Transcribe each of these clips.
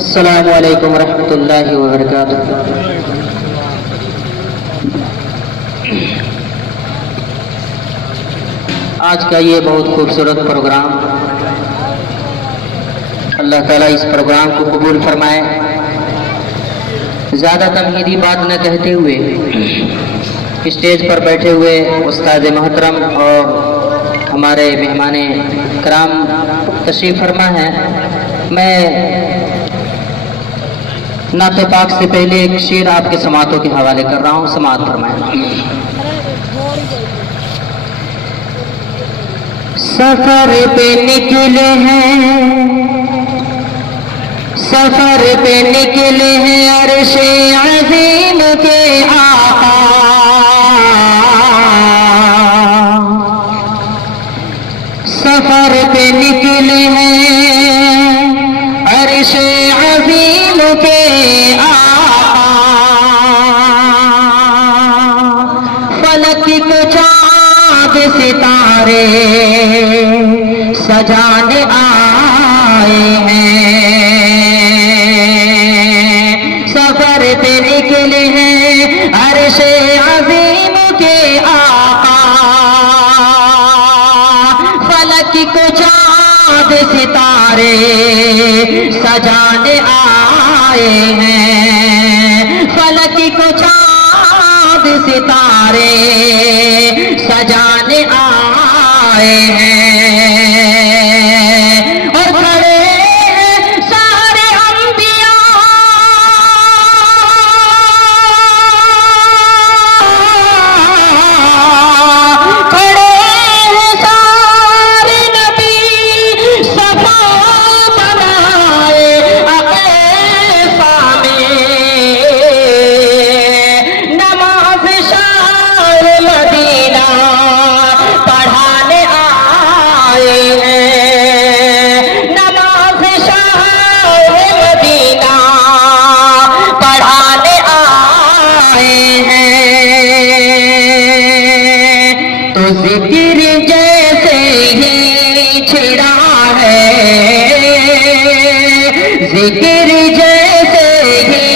अस्सलामु अलैकुम रहमतुल्लाहि व बरकातुहू। आज का ये बहुत खूबसूरत प्रोग्राम, अल्लाह ताला इस प्रोग्राम को कबूल फरमाए। ज़्यादा तमहीदी बात न कहते हुए स्टेज पर बैठे हुए उस्ताद मोहतरम और हमारे मेहमान कराम तशरीफ़ फरमा हैं। मैं नाते पाक से पहले एक शेर आपके समातों के हवाले कर रहा हूँ, समात फरमाएं। सफर पे निकले हैं, सफर पे निकले हैं अर्शे अज़ीम के आका। सफर पे निकले हैं अर्शे अज़ीम के आका। फलक को चाँद सितारे सजाने आए हैं। सफर पे निकले हैं अर्शे अज़ीम के आका। फलक को चाँद सितारे सजाने आए हैं। फलक को चाँद सितारे सजाने आए हैं। और खड़े हैं सारे अंबिया, खड़े हैं सारे नबी सफा बनाए अक़ीफ़ा में। नमाज़ शार मदीना पढ़ाने आए हैं। नमाज़ शार मदीना पढ़ाने आए हैं। तो ज़िक्र जैसे ही छिड़ा है, ज़िक्र जैसे ही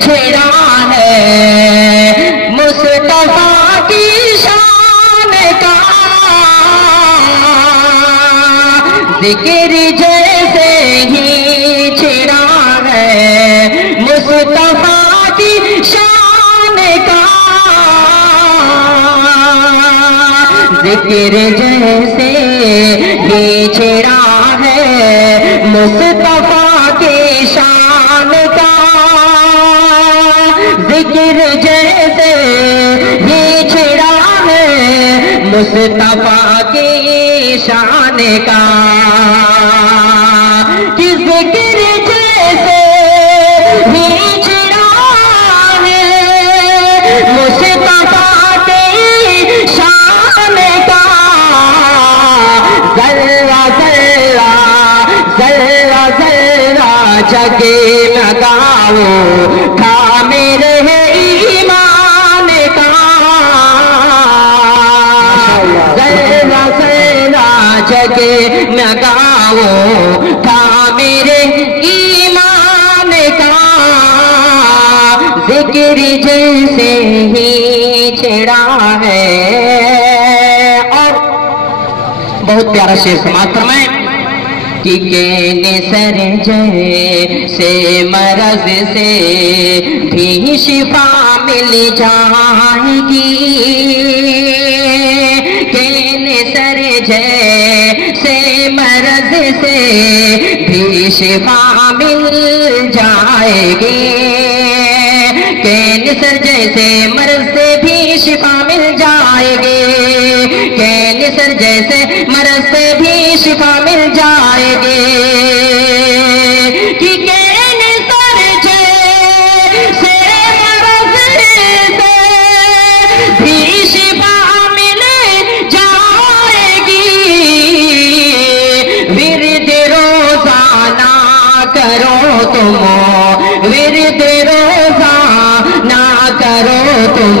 छिड़ा है मुस्तफ़ा की शान का। ज़िक्र जैसे ही छिड़ा है मुस्तफ़ा की शान का। ज़िक्र जैसे ही छिड़ा है मुस्तफ़ा की शान का। ज़िक्र जैसे ही छिड़ा है मुस्तफ़ा की शान का। कि ज़िक्र जैसे ही छिड़ा है मुस्तफ़ा की शान का। ज़र्रा ज़र्रा ज़र्रा ज़र्रा जगमगाओ था मेरे ईमान का। ज़र्रा ज़र्रा जगमगाओ था मेरे ईमान का। ज़िक्र जैसे ही छिड़ा है। और बहुत प्यारा शेर समाप्त फरमाएं कि कैंसर जैसे मरज़ से भी शिफा मिल जाएगी। कैंसर जैसे मरज़ से भी शिफा मिल जाएगी। कैंसर जैसे मरज़ से भी शिफा मिल जाएगी। कैंसर जैसे मरज़ से भी शिफा मिल जाएगी। कि कैंसर जैसे मरज़ से भी शिफा मिल जाएगी। विर्द रोज़ाना करो तुम, विर्द रोज़ाना करो तुम।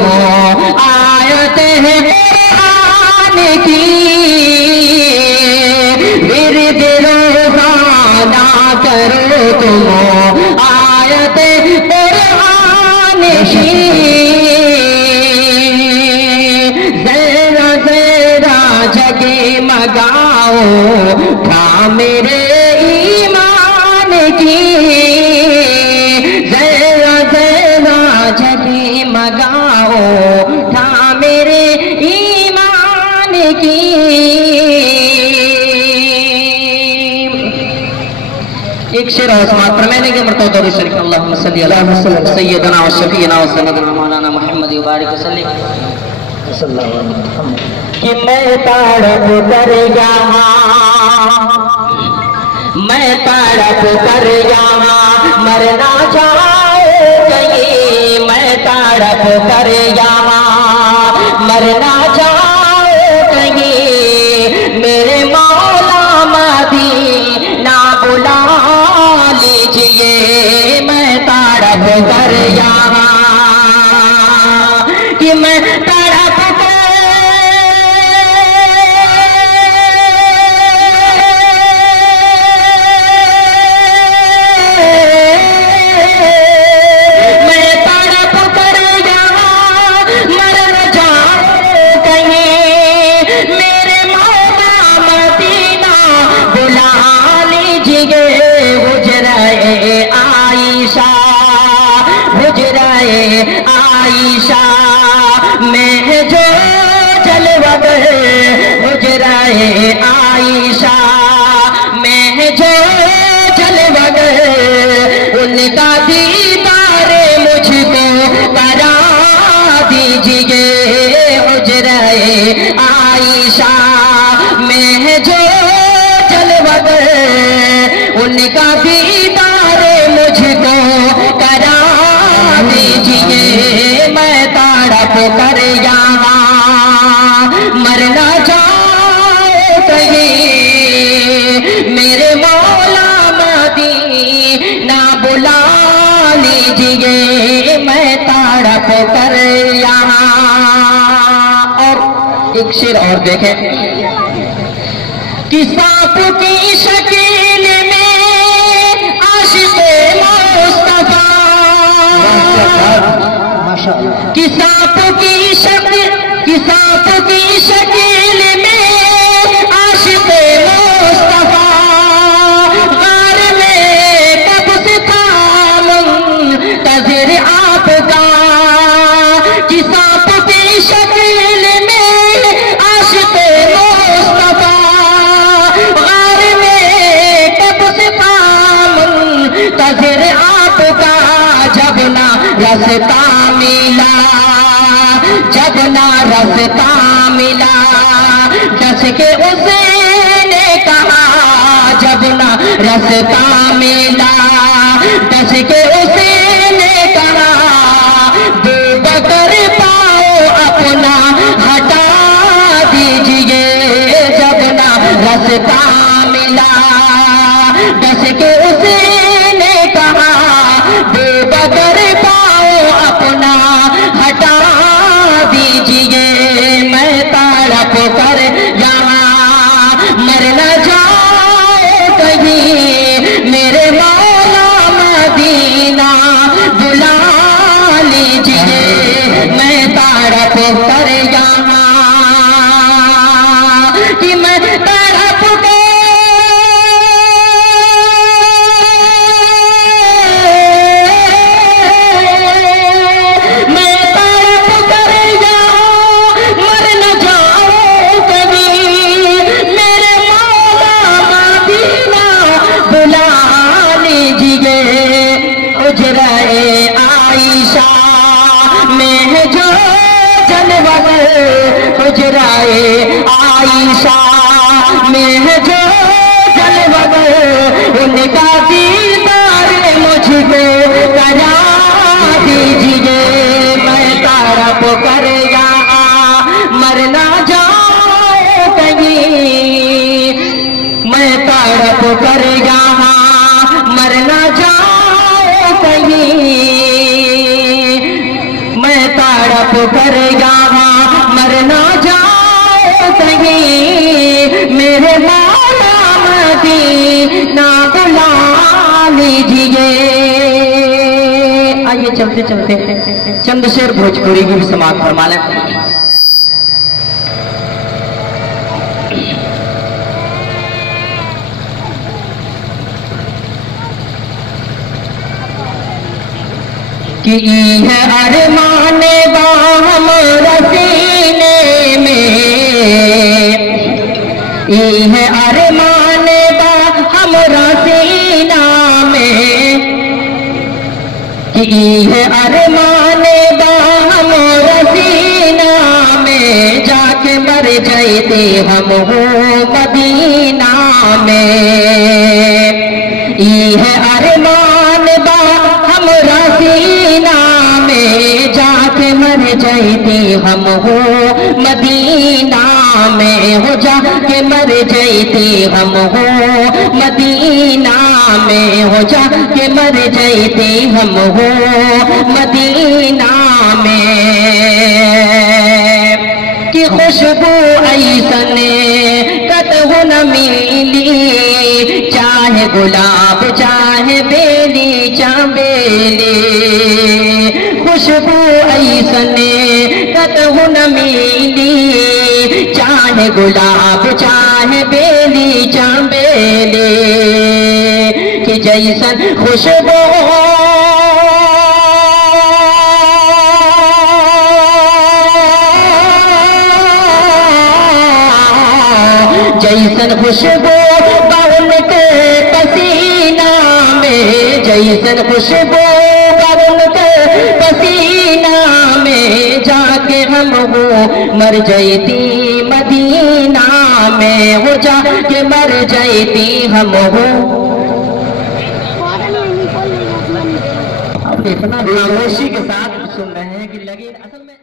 आयत है कुरान की, विर्द रोज़ाना करो तुम। लगाओ था मेरे ईमान की। एक शेर और समाप्त फरमाने के मरतबा दरूद शरीफ अल्लाहुम्मा सल्ली अला सय्यदना व शफीना व सनदना मौलाना मुहम्मद व बारिक वसल्लम। कि मैं तड़प कर यहाँ, मैं तड़प कर यहाँ मरना चाहूं कहीं, मैं तड़प कर यहाँ मरना चाहूं कहीं, मेरे मौला मदीना बुला लीजिए। मैं तड़प कर यहाँ, कि मैं तड़प आयशा में जो जलवत हुजराए आयशा में जो जलवत, उनका दीदार मुझको करा दीजिए। हुजराए आयशा में जो जलवत, उनका दीदार मुझको करा दीजिए। मैं तड़प कर यहाँ मरना चाहूं कहीं, मेरे मौला मदीना बुला लीजिए। मैं तड़प कर यहाँ। और एक शेर और देखें कि सांप की शक्ल में आशिक़े मुस्तफा, कि सांप की शक्ल, कि सांप की शक्ल में आशिक़े मुस्तफा, गार में कब से था मुंतज़िर आपका। कि सांप की शक्ल में आशिक़े मुस्तफा, गार में कब से था मुंतज़िर आपका। जब ना रास्ता मिला, जब ना रास्ता मिला, डस के उसने कहा। जब ना रास्ता मिला, डस के उसने कहा, बेबकर पाओ अपना हटा दीजिए। जब ना रास्ता मिला, डस के उसने कहा, बेबकर अपना हटा दीजिए। मैं तड़प कर यहाँ मरना चाहूं कहीं, मेरे मौला मदीना बुला लीजिए। मैं तड़प कर यहाँ, कि मैं तड़प कर आयशा में जो जलवत, हुजराए आयशा में जो जलवत, उनका दीदार मुझको करा दीजिए। मैं तड़प कर यहाँ मरना जाऊं कहीं, मैं तड़प कर यहाँ मरना जाऊं कहीं, मैं तड़प कर यहाँ मरना जाऊं कहीं, मेरे मौला मदीना बुला लीजिए। आइए चलते चलते चंद शेर भोजपुरी की भी समाप्त फरमा लें। कि है अरमाने जाते हम हो मदीना में। ये है अरमान बा हमरा सीना में, जाके मर जाते हम हो मदीना में, हो जाके मर जाते हम हो मदीना में, हो जाके मर जाते हम हो मदीना में। कि खुशबू ऐसन कतहु न मिली, चाहे गुलाब चाहे बेली चमेली। खुशबू ऐसन कतहु न मिली, चाहे गुलाब चाहे बेली चमेली। कि जैसन खुशबू जैसन खुशबू बाउल के पसीना में, जैसन खुशबू बाउल के पसीना में, जाके हम हो मर जाती मदीना में, हो जाके मर जाती हम हो। अब इतना खामोशी के साथ सुन रहे हैं कि लगे असल में